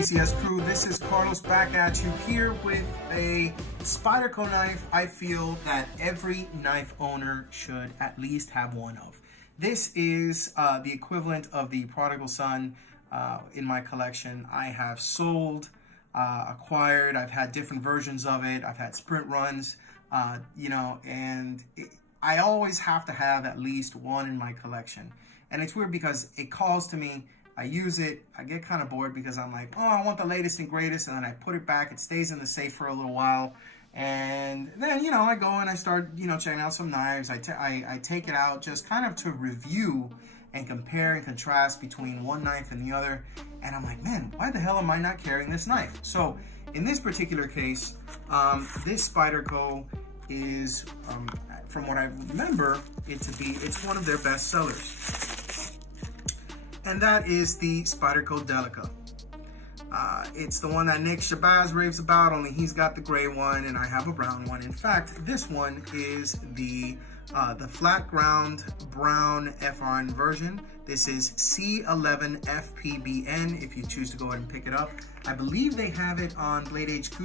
CCS crew, this is Carlos back at you here with a Spyderco knife I feel that every knife owner should at least have one of. This is the equivalent of the Prodigal Son in my collection. I have sold, acquired, I've had different versions of it, I've had sprint runs, I always have to have at least one in my collection. And it's weird because it calls to me, I use it, I get kind of bored because I'm like, oh, I want the latest and greatest, and then I put it back, it stays in the safe for a little while, and then, I go and I start, checking out some knives, I take it out just kind of to review and compare and contrast between one knife and the other, and I'm like, man, why the hell am I not carrying this knife? So, in this particular case, this Spyderco is, from what I remember it to be, it's one of their best sellers. And that is the Spyderco Delica. It's the one that Nick Shabazz raves about, only he's got the gray one and I have a brown one. In fact, this one is the flat ground brown FRN version. This is C11 FPBN if you choose to go ahead and pick it up. I believe they have it on Blade HQ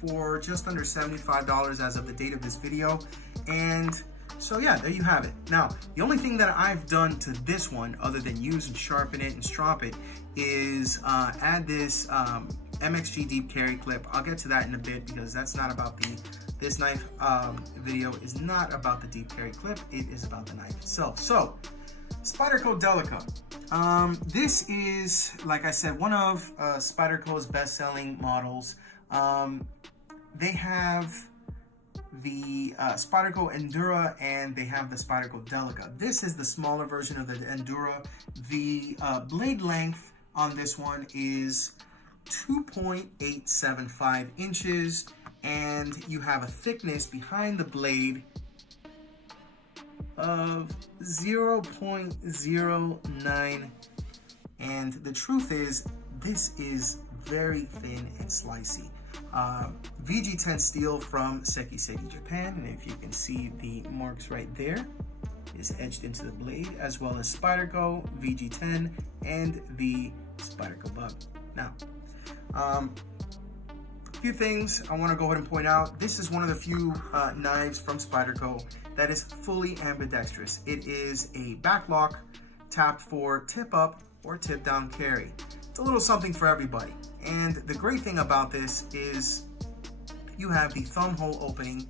for just under $75 as of the date of this video. And so yeah, there you have it. Now, the only thing that I've done to this one, other than use and sharpen it and strop it, is add this MXG deep carry clip. I'll get to that in a bit because that's not about this knife video is not about the deep carry clip, it is about the knife itself. So, Spyderco Delica. This is, like I said, one of Spyderco's best-selling models. They have the Spyderco Endura and they have the Spyderco Delica. This is the smaller version of the Endura. The blade length on this one is 2.875 inches, and you have a thickness behind the blade of 0.09, and the truth is this is very thin and slicey. VG10 steel from Sekiseki, Japan, and if you can see the marks right there, is etched into the blade, as well as Spyderco, VG10, and the Spyderco bug. Now, a few things I want to go ahead and point out. This is one of the few knives from Spyderco that is fully ambidextrous. It is a backlock tapped for tip up or tip down carry. It's a little something for everybody. And the great thing about this is you have the thumb hole opening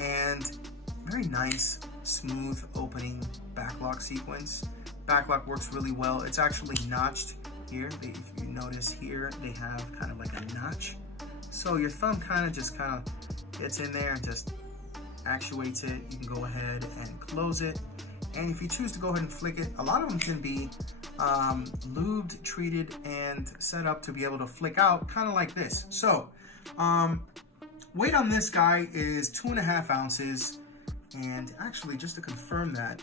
and very nice, smooth opening backlock sequence. Backlock works really well. It's actually notched here. If you notice here, they have kind of like a notch. So your thumb kind of gets in there and just actuates it. You can go ahead and close it. And if you choose to go ahead and flick it, a lot of them can be lubed, treated, and set up to be able to flick out kind of like this. So weight on this guy is 2.5 ounces, and actually just to confirm that,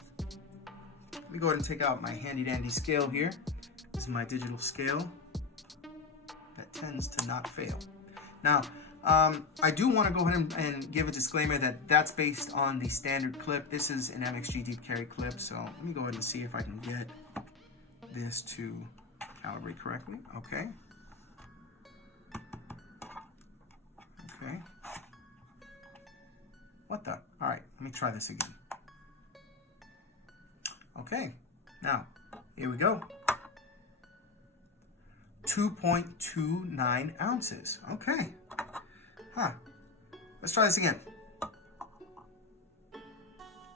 let me go ahead and take out my handy dandy scale here. This is my digital scale that tends to not fail. Now, I do want to go ahead and give a disclaimer that that's based on the standard clip. This is an MXG deep carry clip, so let me go ahead and see if I can get this to calibrate correctly. Okay. Okay. What the? All right, let me try this again. Okay, now, here we go. 2.29 ounces. Okay. Huh. Let's try this again.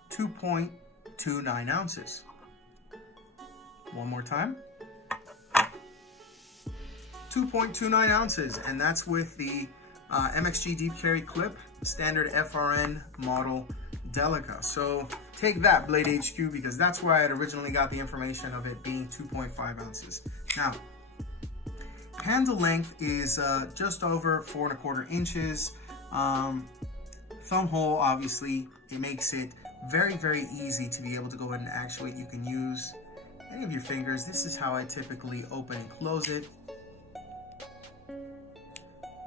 2.29 ounces. One more time. 2.29 ounces, and that's with the MXG deep carry clip, standard FRN model Delica. So take that, Blade HQ, because that's where I had originally got the information of it being 2.5 ounces. Now, handle length is just over 4.25 inches. Thumb hole, obviously, it makes it very, very easy to be able to go ahead and actuate. You can use any of your fingers. This is how I typically open and close it.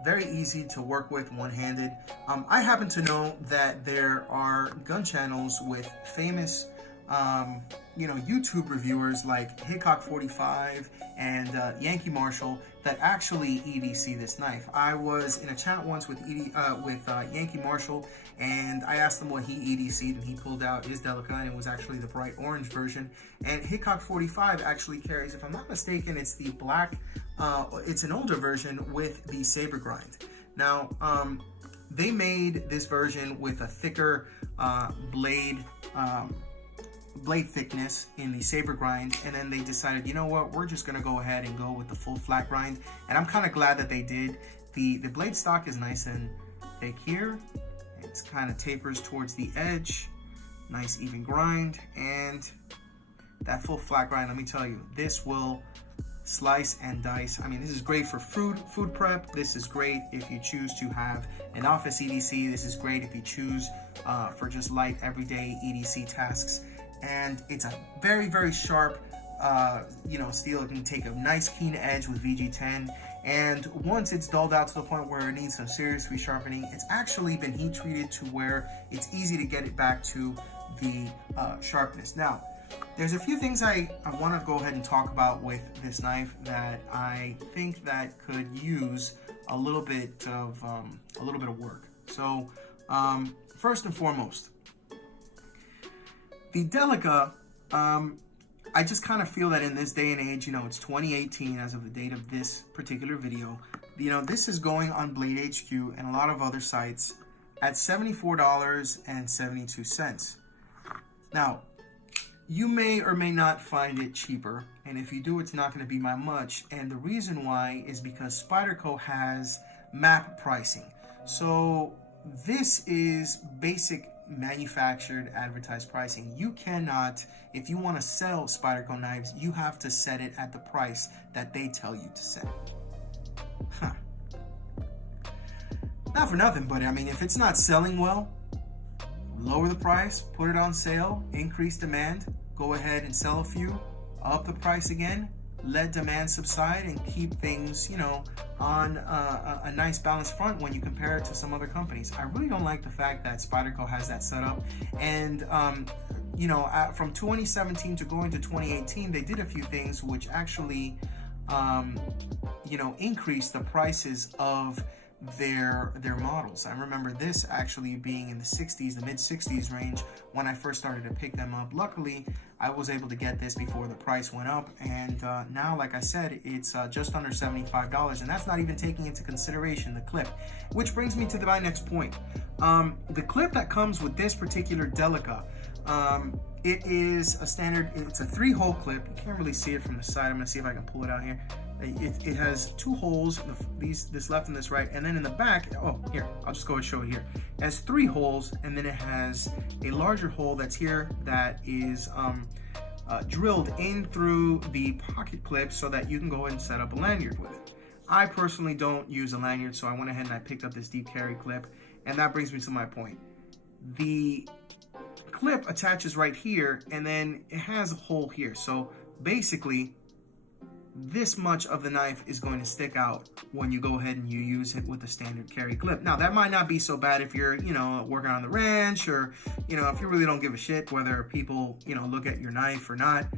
Very easy to work with one-handed. I happen to know that there are gun channels with famous YouTube reviewers like Hickok 45 and Yankee Marshall that actually EDC this knife. I was in a chat once with Yankee Marshall, and I asked him what he EDC'd, and he pulled out his Delica, and it was actually the bright orange version. And Hickok 45 actually carries, if I'm not mistaken, it's the black, it's an older version with the saber grind. Now, they made this version with a thicker blade thickness in the saber grind, and then they decided, you know what, we're just gonna go ahead and go with the full flat grind, and I'm kind of glad that they did. The blade stock is nice and thick here. It's kind of tapers towards the edge, nice even grind, and that full flat grind, let me tell you, this will slice and dice. I mean, this is great for food prep. This is great if you choose to have an office EDC. This is great if you choose for just light everyday EDC tasks. And it's a very, very sharp steel. It can take a nice keen edge with VG10, and once it's dulled out to the point where it needs some serious resharpening, it's actually been heat treated to where it's easy to get it back to the sharpness. Now, there's a few things I want to go ahead and talk about with this knife that I think that could use a little bit of work. So first and foremost, the Delica, I just kind of feel that in this day and age, it's 2018 as of the date of this particular video, this is going on Blade HQ and a lot of other sites at $74.72. Now, you may or may not find it cheaper, and if you do, it's not going to be by much, and the reason why is because Spyderco has MAP pricing. So this is basic manufactured advertised pricing. You cannot, if you want to sell Spyderco knives, you have to set it at the price that they tell you to set it. Not for nothing, but I mean, if it's not selling well, lower the price, put it on sale, increase demand, go ahead and sell a few, up the price again, let demand subside, and keep things, on a nice balanced front when you compare it to some other companies. I really don't like the fact that Spyderco has that set up. And, from 2017 to going to 2018, they did a few things which actually, increased the prices of their models. I remember this actually being in the 60s, the mid 60s range when I first started to pick them up. Luckily, I was able to get this before the price went up, and now, like I said, it's just under $75, and that's not even taking into consideration the clip, which brings me to my next point. The clip that comes with this particular Delica, it is a standard, it's a 3-hole clip. You can't really see it from the side. I'm gonna see if I can pull it out here. It has 2 holes, this left and this right, and then in the back, here, I'll just go and show it here. It has 3 holes, and then it has a larger hole that's here that is drilled in through the pocket clip so that you can go ahead and set up a lanyard with it. I personally don't use a lanyard, so I went ahead and I picked up this deep carry clip, and that brings me to my point. The clip attaches right here, and then it has a hole here, so basically this much of the knife is going to stick out when you go ahead and you use it with a standard carry clip. Now, that might not be so bad if you're, working on the ranch, or, if you really don't give a shit whether people, look at your knife or not.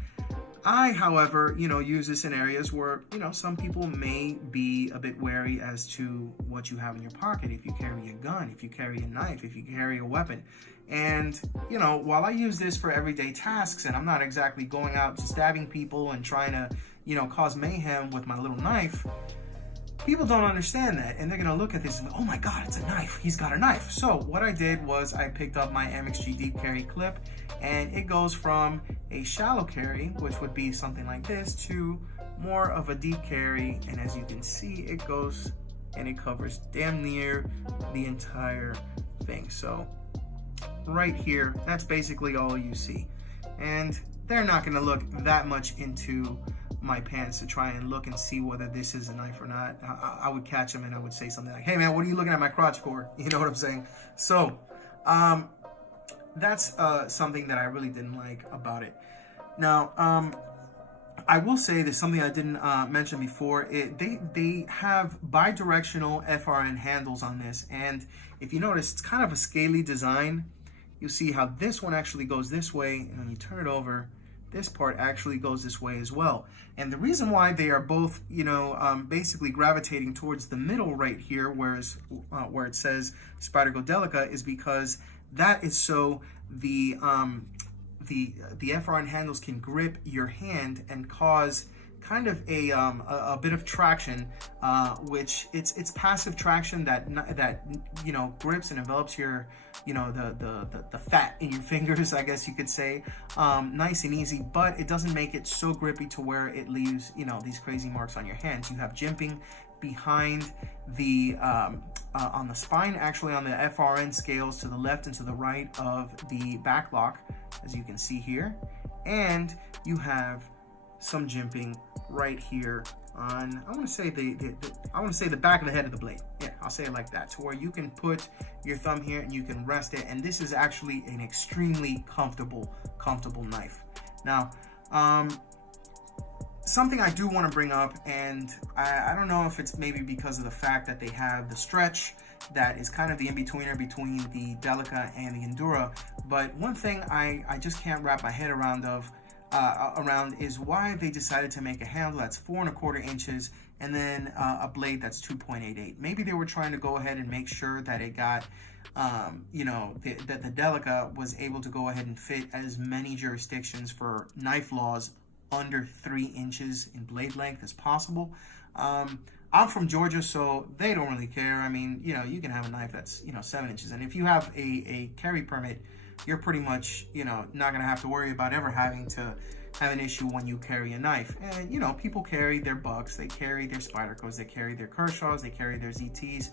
I, however, use this in areas where, some people may be a bit wary as to what you have in your pocket. If you carry a gun, if you carry a knife, if you carry a weapon. And, while I use this for everyday tasks, and I'm not exactly going out stabbing people and trying to, cause mayhem with my little knife, people don't understand that, and they're gonna look at this and go, oh my god, it's a knife, he's got a knife. So what I did was I picked up my MXG deep carry clip, and it goes from a shallow carry, which would be something like this, to more of a deep carry, and as you can see, it goes and it covers damn near the entire thing. So right here, that's basically all you see, and they're not gonna look that much into my pants to try and look and see whether this is a knife or not. I would catch them and I would say something like, hey man, what are you looking at my crotch for? You know what I'm saying? So that's something that I really didn't like about it. Now, I will say there's something I didn't mention before. They have bi-directional FRN handles on this, and if you notice, it's kind of a scaly design, you'll see how this one actually goes this way, and when you turn it over, this part actually goes this way as well. And the reason why they are both, basically gravitating towards the middle right here, where it says Spyderco Delica, is because that is so the FRN handles can grip your hand and cause kind of a bit of traction, which it's passive traction that grips and envelops your the fat in your fingers, I guess you could say, nice and easy, but it doesn't make it so grippy to where it leaves these crazy marks on your hands. You have jimping behind the on the spine, actually on the FRN scales to the left and to the right of the backlock, as you can see here, and you have some jimping right here on, I want to say the back of the head of the blade. Yeah, I'll say it like that, to where you can put your thumb here and you can rest it, and this is actually an extremely comfortable knife. Now, something I do want to bring up, and I don't know if it's maybe because of the fact that they have the stretch that is kind of the in-betweener between the Delica and the Endura, but one thing I just can't wrap my head around is why they decided to make a handle that's 4¼ inches and then a blade that's 2.88. Maybe they were trying to go ahead and make sure that it got, that the Delica was able to go ahead and fit as many jurisdictions for knife laws under 3 inches in blade length as possible. I'm from Georgia, so they don't really care. I mean, you can have a knife that's 7 inches, and if you have a carry permit, you're pretty much, not going to have to worry about ever having to have an issue when you carry a knife. And, people carry their Bucks, they carry their Spydercos, they carry their Kershaws, they carry their ZTs,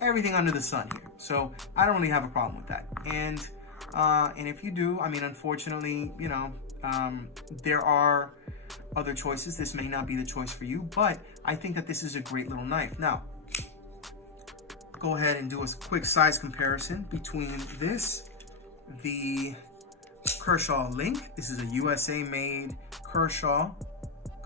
everything under the sun here. So I don't really have a problem with that. And if you do, I mean, unfortunately, there are other choices. This may not be the choice for you, but I think that this is a great little knife. Now, go ahead and do a quick size comparison between this, the Kershaw Link. This is a USA made Kershaw.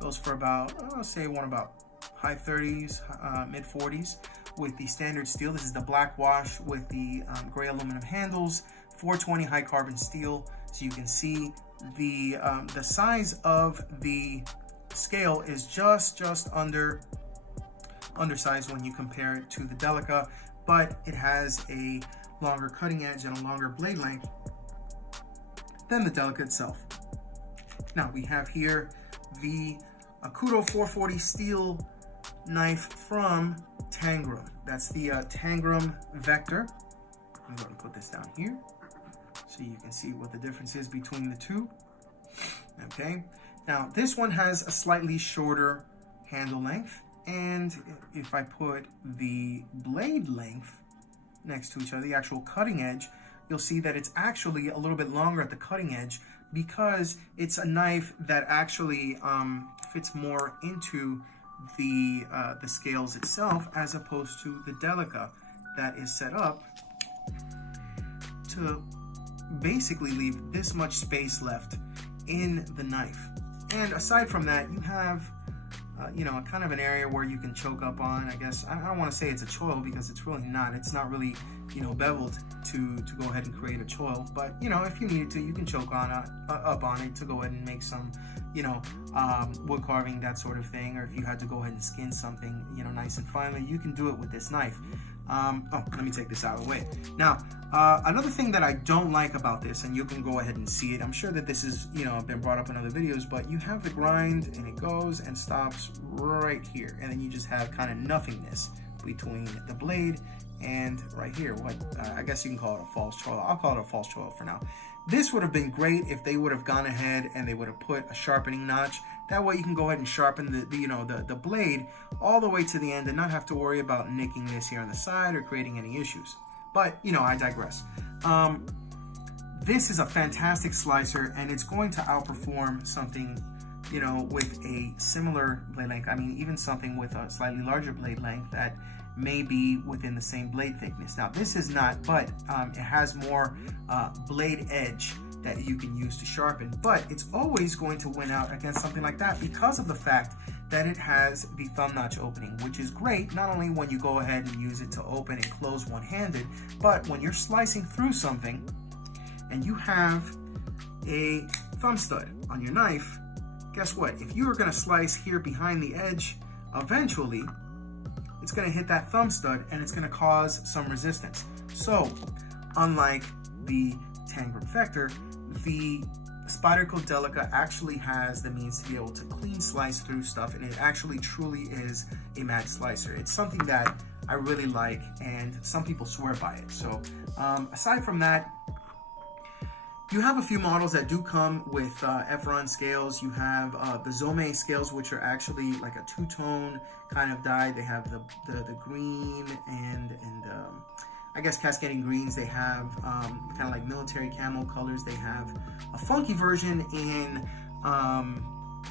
Goes for about, I'll say about high 30s, mid 40s with the standard steel. This is the black wash with the gray aluminum handles, 420 high carbon steel. So you can see the size of the scale is just undersized when you compare it to the Delica, but it has a longer cutting edge and a longer blade length than the Delica itself. Now we have here the Akuto 440 steel knife from Tangram. That's the Tangram Vector. I'm going to put this down here so you can see what the difference is between the two. Okay, now this one has a slightly shorter handle length, and if I put the blade length next to each other, the actual cutting edge, you'll see that it's actually a little bit longer at the cutting edge because it's a knife that actually fits more into the scales itself, as opposed to the Delica that is set up to basically leave this much space left in the knife. And aside from that, you have kind of an area where you can choke up on. I guess I don't want to say it's a choil because it's really not. It's not really beveled to go ahead and create a choil. But if you needed to, you can choke on up on it to go ahead and make some wood carving, that sort of thing. Or if you had to go ahead and skin something nice and finely, you can do it with this knife. Let me take this out of the way. Now, another thing that I don't like about this, and you can go ahead and see it, I'm sure that this is, been brought up in other videos, but you have the grind and it goes and stops right here. And then you just have kind of nothingness between the blade and right here. What I guess you can call it a false choil. I'll call it a false choil for now. This would have been great if they would have gone ahead and they would have put a sharpening notch. That way you can go ahead and sharpen the blade all the way to the end and not have to worry about nicking this here on the side or creating any issues. But, I digress. This is a fantastic slicer, and it's going to outperform something, with a similar blade length. I mean, even something with a slightly larger blade length that may be within the same blade thickness. Now, this is not, but it has more blade edge that you can use to sharpen, but it's always going to win out against something like that because of the fact that it has the thumb notch opening, which is great not only when you go ahead and use it to open and close one-handed, but when you're slicing through something and you have a thumb stud on your knife, guess what? If you are going to slice here behind the edge, eventually it's going to hit that thumb stud and it's going to cause some resistance. So unlike the Tangram Vector, the Spyderco Delica actually has the means to be able to clean slice through stuff, and it actually truly is a mag slicer. It's something that I really like, and some people swear by it. So aside from that, you have a few models that do come with Efron scales. You have the Zome scales, which are actually like a two-tone kind of dye. They have the green and I guess cascading greens. They have kind of like military camo colors. They have a funky version in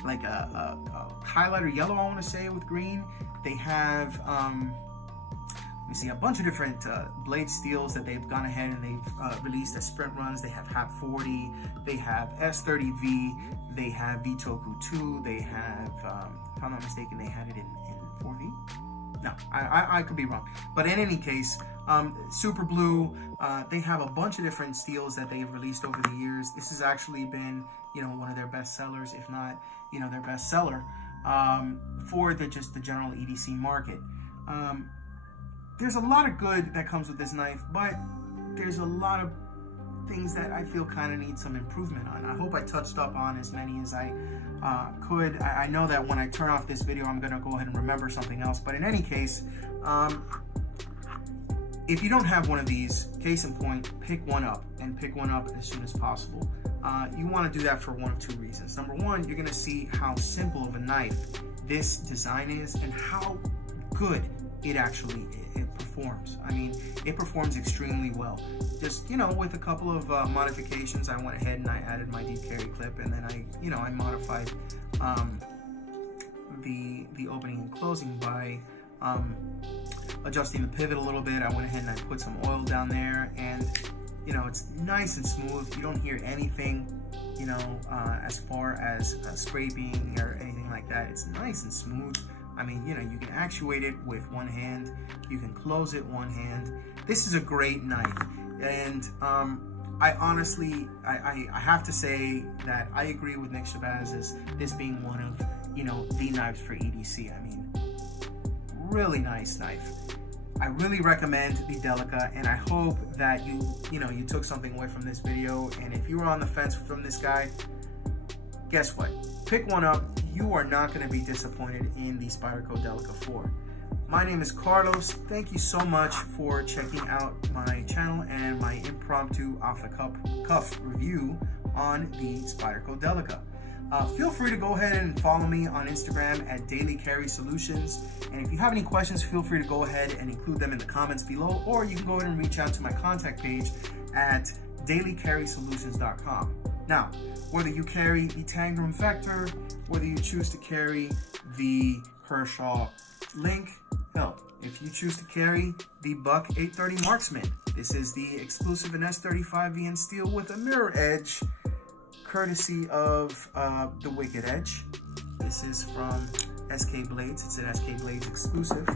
like a highlighter yellow, I want to say, with green. They have you see a bunch of different blade steels that they've gone ahead and they've released as sprint runs. They have HAP 40, they have S30V, they have Vitoku 2, they have, if I'm not mistaken, they had it in 4V? No, I could be wrong. But in any case, Super Blue, they have a bunch of different steels that they've released over the years. This has actually been, you know, one of their best sellers, if not, you know, their best seller for just the general EDC market. There's a lot of good that comes with this knife, but there's a lot of things that I feel kind of need some improvement on. I hope I touched up on as many as I could. I know that when I turn off this video, I'm gonna go ahead and remember something else, but in any case, if you don't have one of these, case in point, pick one up, and pick one up as soon as possible. You want to do that for one of two reasons. Number one, you're gonna see how simple of a knife this design is and how good it actually performs. I mean, it performs extremely well. Just, you know, with a couple of modifications, I went ahead and I added my deep carry clip, and then I modified the opening and closing by adjusting the pivot a little bit. I went ahead and I put some oil down there, and you know, it's nice and smooth. You don't hear anything, you know, as far as scraping or anything like that. It's nice and smooth. I mean, you know, you can actuate it with one hand, you can close it one hand. This is a great knife, and I honestly, I have to say that I agree with Nick Shabazz as this being one of, you know, the knives for EDC. I mean, really nice knife. I really recommend the Delica, and I hope that you took something away from this video. And if you were on the fence from this guy, guess what? Pick one up. You are not going to be disappointed in the Spyderco Delica 4. My name is Carlos. Thank you so much for checking out my channel and my impromptu off-the-cuff review on the Spyderco Delica. Feel free to go ahead and follow me on Instagram at Daily Carry Solutions. And if you have any questions, feel free to go ahead and include them in the comments below, or you can go ahead and reach out to my contact page at dailycarrysolutions.com. Now, whether you carry the Tangram Vector, whether you choose to carry the Kershaw Link, hell, if you choose to carry the Buck 830 Marksman, this is the exclusive in S35 VN steel with a mirror edge, courtesy of the Wicked Edge. This is from SK Blades. It's an SK Blades exclusive.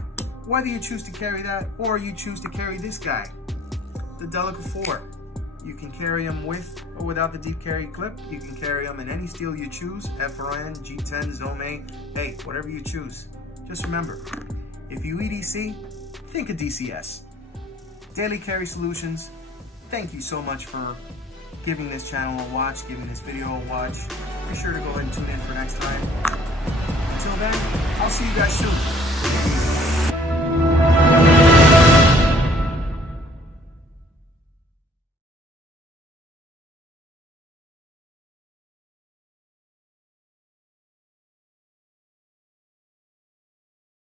Whether you choose to carry that or you choose to carry this guy, the Delica 4, you can carry them with or without the deep carry clip. You can carry them in any steel you choose, FRN, G10, Zome, hey, whatever you choose. Just remember, if you EDC, think of DCS. Daily Carry Solutions, thank you so much for giving this channel a watch, giving this video a watch. Be sure to go ahead and tune in for next time. Until then, I'll see you guys soon.